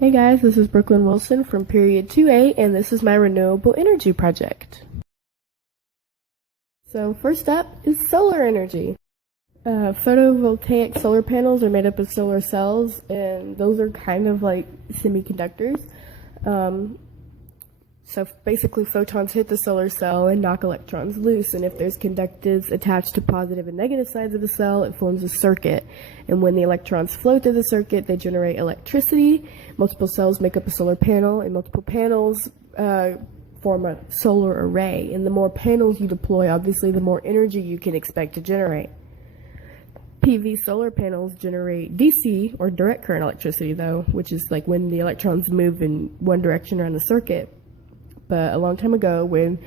Hey guys, this is Brooklyn Wilson from Period 2A, and this is my renewable energy project. So first up is solar energy. Photovoltaic solar panels are made up of solar cells, and those are kind of like semiconductors. So basically photons hit the solar cell and knock electrons loose, and if there's conductors attached to positive and negative sides of the cell, it forms a circuit. And when the electrons flow through the circuit, they generate electricity. Multiple cells make up a solar panel, and multiple panels form a solar array. And the more panels you deploy, obviously, the more energy you can expect to generate. PV solar panels generate DC, or direct current electricity, though, which is like when the electrons move in one direction around the circuit. But a long time ago, when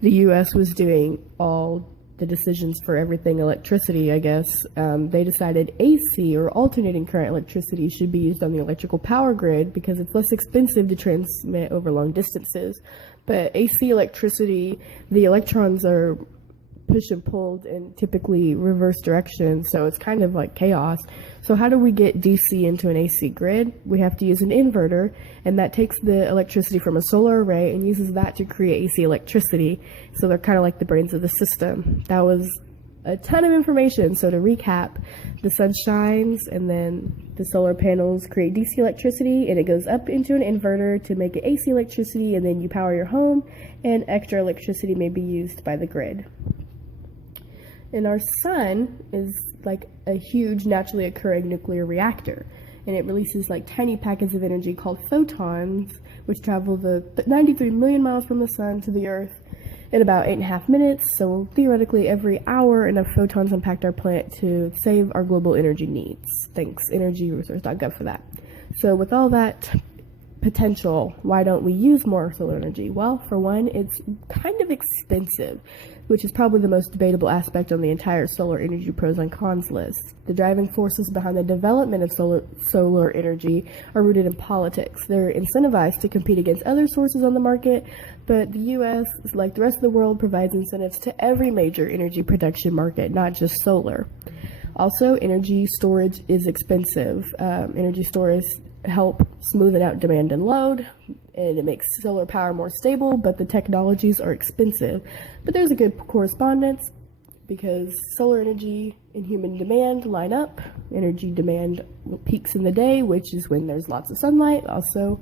the U.S. was doing all the decisions for everything electricity, I guess, they decided AC, or alternating current electricity, should be used on the electrical power grid because it's less expensive to transmit over long distances. But AC electricity, the electrons are pushed and pulled in typically reverse directions, so it's kind of like chaos. So how do we get DC into an AC grid? We have to use an inverter, and that takes the electricity from a solar array and uses that to create AC electricity. So they're kind of like the brains of the system. That was a ton of information. So to recap, the sun shines, and then the solar panels create DC electricity, and it goes up into an inverter to make it AC electricity, and then you power your home, and extra electricity may be used by the grid. And our sun is like a huge naturally occurring nuclear reactor, and it releases like tiny packets of energy called photons, which travel the 93 million miles from the sun to the earth in about 8.5 minutes. So theoretically every hour, enough photons impact our planet to save our global energy needs. Thanks energyresource.gov for that. So with all that potential, why don't we use more solar energy? Well, for one, it's kind of expensive, which is probably the most debatable aspect on the entire solar energy pros and cons list. The driving forces behind the development of solar energy are rooted in politics. They're incentivized to compete against other sources on the market, but the U.S., like the rest of the world, provides incentives to every major energy production market, not just solar. Also, energy storage is expensive. Energy storage help smoothen out demand and load, and it makes solar power more stable, but the technologies are expensive. But there's a good correspondence because solar energy and human demand line up. Energy demand peaks in the day, which is when there's lots of sunlight. Also,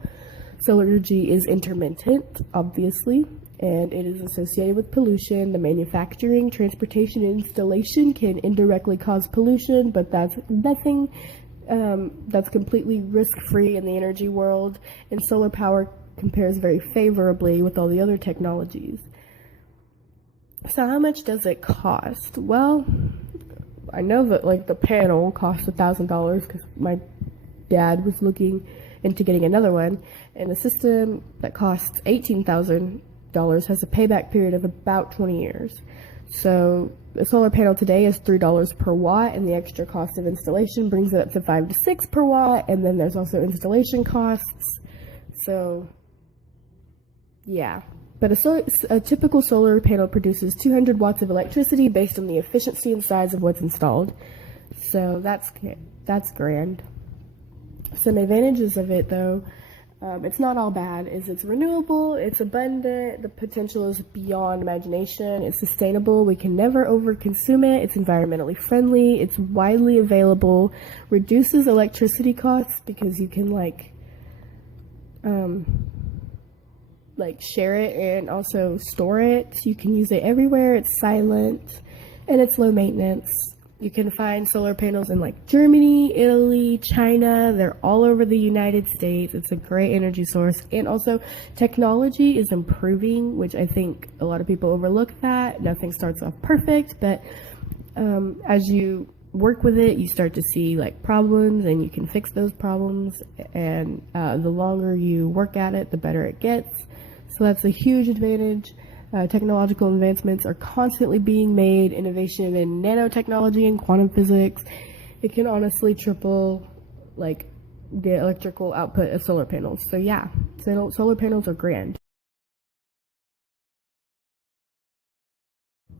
solar energy is intermittent, obviously, and it is associated with pollution. The manufacturing, transportation, and installation can indirectly cause pollution, but that's nothing that's completely risk-free in the energy world, and solar power compares very favorably with all the other technologies. So how much does it cost? Well, I know that like the panel costs $1,000 because my dad was looking into getting another one, and the system that costs $18,000 has a payback period of about 20 years. So a solar panel today is $3 per watt, and the extra cost of installation brings it up to $5 to $6 per watt, and then there's also installation costs. So yeah, but a typical solar panel produces 200 watts of electricity based on the efficiency and size of what's installed. So that's grand. Some advantages of it, though. It's not all bad. It's renewable, it's abundant, the potential is beyond imagination, it's sustainable, we can never overconsume it, it's environmentally friendly, it's widely available, reduces electricity costs because you can like share it and also store it. You can use it everywhere, it's silent, and it's low maintenance. You can find solar panels in like Germany, Italy, China. They're all over the United States. It's a great energy source. And also technology is improving, which I think a lot of people overlook that. Nothing starts off perfect, but as you work with it, you start to see like problems, and you can fix those problems. And the longer you work at it, the better it gets. So that's a huge advantage. Technological advancements are constantly being made. Innovation in nanotechnology and quantum physics. It can honestly triple like the electrical output of solar panels. So yeah, solar panels are grand.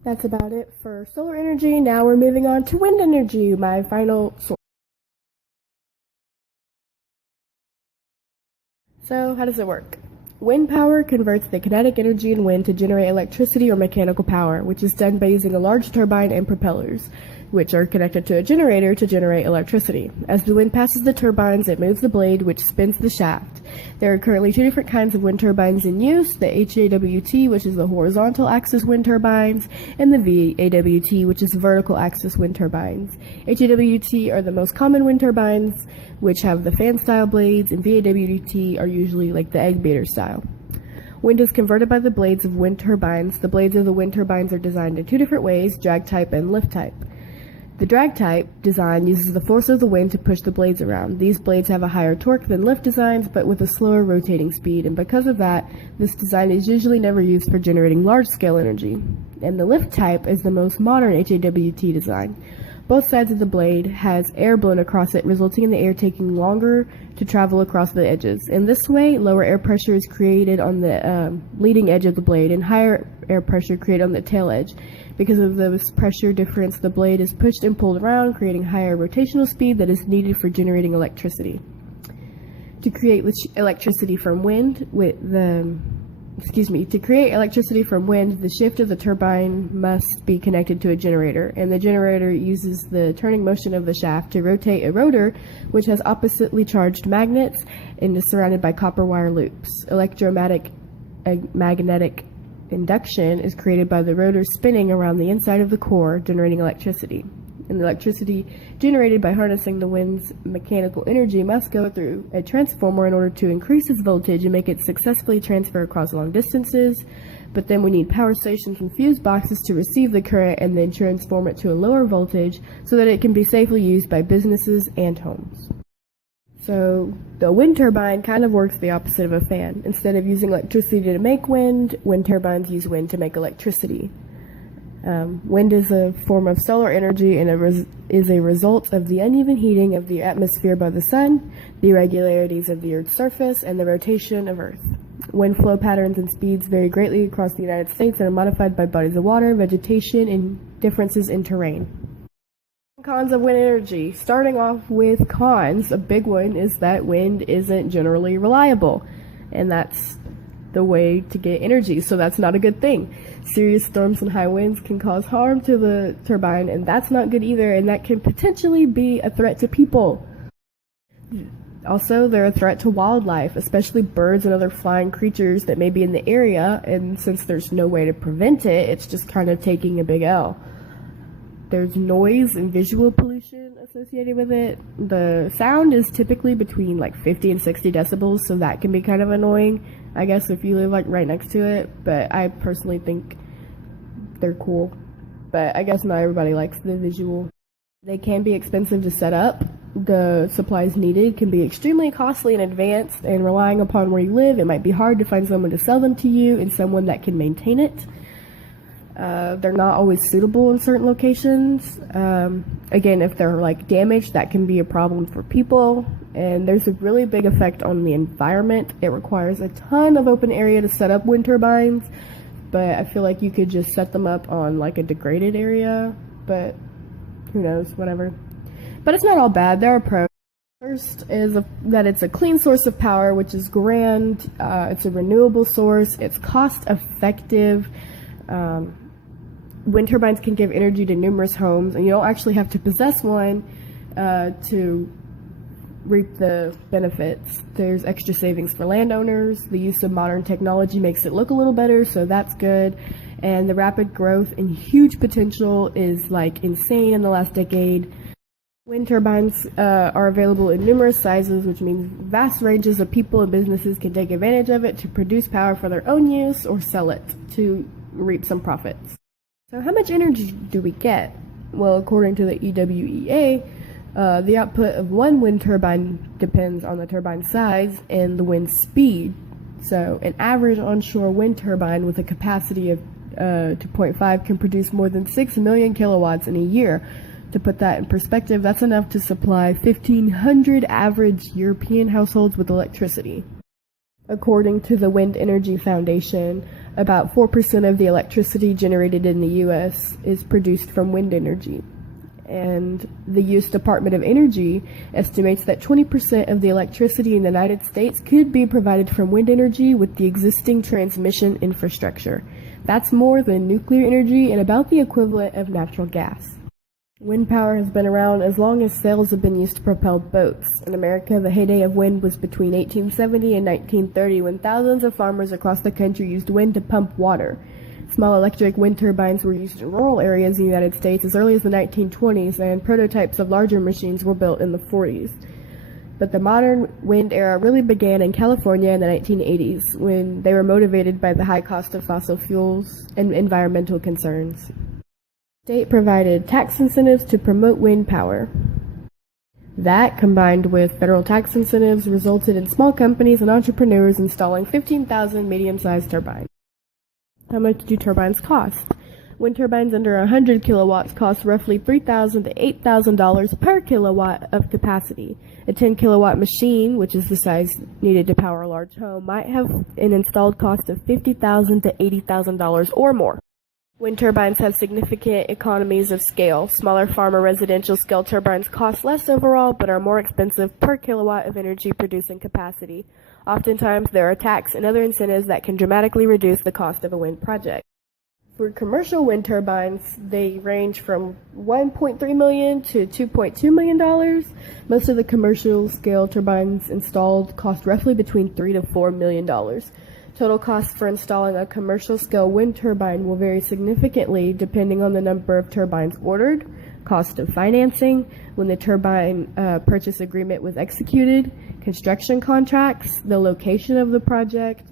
That's about it for solar energy. Now we're moving on to wind energy, my final source. So how does it work? Wind power converts the kinetic energy in wind to generate electricity or mechanical power, which is done by using a large turbine and propellers, which are connected to a generator to generate electricity. As the wind passes the turbines, it moves the blade, which spins the shaft. There are currently two different kinds of wind turbines in use, the HAWT, which is the horizontal axis wind turbines, and the VAWT, which is vertical axis wind turbines. HAWT are the most common wind turbines, which have the fan-style blades, and VAWT are usually like the egg beater style. Wind is converted by the blades of wind turbines. The blades of the wind turbines are designed in two different ways, drag type and lift type. The drag type design uses the force of the wind to push the blades around. These blades have a higher torque than lift designs, but with a slower rotating speed, and because of that, this design is usually never used for generating large-scale energy. And the lift type is the most modern HAWT design. Both sides of the blade has air blown across it, resulting in the air taking longer to travel across the edges. In this way, lower air pressure is created on the leading edge of the blade and higher air pressure created on the tail edge. Because of this pressure difference, the blade is pushed and pulled around, creating higher rotational speed that is needed for generating electricity. To create electricity from wind, to create electricity from wind, the shaft of the turbine must be connected to a generator, and the generator uses the turning motion of the shaft to rotate a rotor, which has oppositely charged magnets and is surrounded by copper wire loops. Magnetic induction is created by the rotor spinning around the inside of the core, generating electricity. And the electricity generated by harnessing the wind's mechanical energy must go through a transformer in order to increase its voltage and make it successfully transfer across long distances. But then we need power stations and fuse boxes to receive the current and then transform it to a lower voltage so that it can be safely used by businesses and homes. So the wind turbine kind of works the opposite of a fan. Instead of using electricity to make wind turbines use wind to make electricity. Wind is a form of solar energy and is a result of the uneven heating of the atmosphere by the sun, the irregularities of the Earth's surface, and the rotation of Earth. Wind flow patterns and speeds vary greatly across the United States and are modified by bodies of water, vegetation, and differences in terrain. Cons of wind energy. Starting off with cons, a big one is that wind isn't generally reliable, and that's the way to get energy, so that's not a good thing. Serious storms and high winds can cause harm to the turbine, and that's not good either, and that can potentially be a threat to people. Also, they're a threat to wildlife, especially birds and other flying creatures that may be in the area, and since there's no way to prevent it, it's just kind of taking a big L. There's noise and visual pollution associated with it. The sound is typically between like 50 and 60 decibels, so that can be kind of annoying, I guess, if you live like right next to it, but I personally think they're cool. But I guess not everybody likes the visual. They can be expensive to set up. The supplies needed can be extremely costly in advance, and relying upon where you live, it might be hard to find someone to sell them to you and someone that can maintain it. They're not always suitable in certain locations. Again, if they're like damaged, that can be a problem for people, and there's a really big effect on the environment. It requires a ton of open area to set up wind turbines, but I feel like you could just set them up on like a degraded area, but who knows, whatever. But it's not all bad. There are pros. First is that it's a clean source of power, which is grand. It's a renewable source. It's cost effective. Wind turbines can give energy to numerous homes, and you don't actually have to possess one to reap the benefits. There's extra savings for landowners. The use of modern technology makes it look a little better, so that's good. And the rapid growth and huge potential is like insane in the last decade. Wind turbines are available in numerous sizes, which means vast ranges of people and businesses can take advantage of it to produce power for their own use or sell it to reap some profits. So how much energy do we get? Well, according to the EWEA, the output of one wind turbine depends on the turbine size and the wind speed. So an average onshore wind turbine with a capacity of 2.5 can produce more than 6 million kilowatts in a year. To put that in perspective, that's enough to supply 1,500 average European households with electricity. According to the Wind Energy Foundation, about 4% of the electricity generated in the U.S. is produced from wind energy. And the U.S. Department of Energy estimates that 20% of the electricity in the United States could be provided from wind energy with the existing transmission infrastructure. That's more than nuclear energy and about the equivalent of natural gas. Wind power has been around as long as sails have been used to propel boats. In America, the heyday of wind was between 1870 and 1930, when thousands of farmers across the country used wind to pump water. Small electric wind turbines were used in rural areas in the United States as early as the 1920s, and prototypes of larger machines were built in the 40s. But the modern wind era really began in California in the 1980s, when they were motivated by the high cost of fossil fuels and environmental concerns. The state provided tax incentives to promote wind power. That, combined with federal tax incentives, resulted in small companies and entrepreneurs installing 15,000 medium-sized turbines. How much do turbines cost? Wind turbines under 100 kilowatts cost roughly $3,000 to $8,000 per kilowatt of capacity. A 10 kilowatt machine, which is the size needed to power a large home, might have an installed cost of $50,000 to $80,000 or more. Wind turbines have significant economies of scale. Smaller farm or residential scale turbines cost less overall, but are more expensive per kilowatt of energy producing capacity. Oftentimes, there are tax and other incentives that can dramatically reduce the cost of a wind project. For commercial wind turbines, they range from $1.3 million to $2.2 million. Most of the commercial scale turbines installed cost roughly between $3 to $4 million. Total cost for installing a commercial scale wind turbine will vary significantly depending on the number of turbines ordered, cost of financing, when the turbine purchase agreement was executed, construction contracts, the location of the project,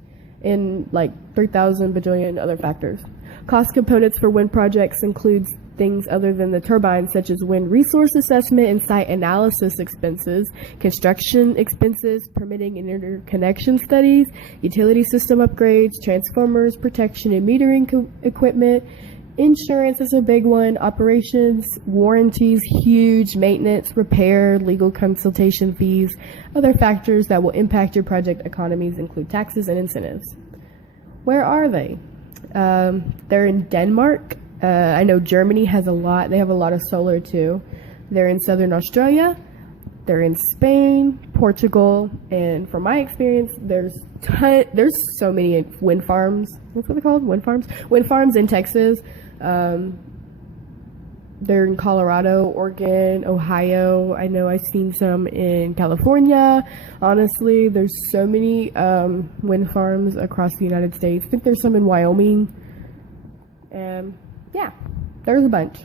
and like 3,000 bajillion other factors. Cost components for wind projects include things other than the turbines, such as wind resource assessment and site analysis expenses, construction expenses, permitting and interconnection studies, utility system upgrades, transformers, protection and metering equipment. Insurance is a big one, operations, warranties, huge, maintenance, repair, legal consultation fees. Other factors that will impact your project economies include taxes and incentives. Where are they? They're in Denmark. I know Germany has a lot. They have a lot of solar too. They're in southern Australia. They're in Spain, Portugal, and from my experience, there's so many wind farms. What's what they're called? Wind farms? Wind farms in Texas. They're in Colorado, Oregon, Ohio. I know I've seen some in California. Honestly, there's so many wind farms across the United States. I think there's some in Wyoming. Yeah, there's a bunch.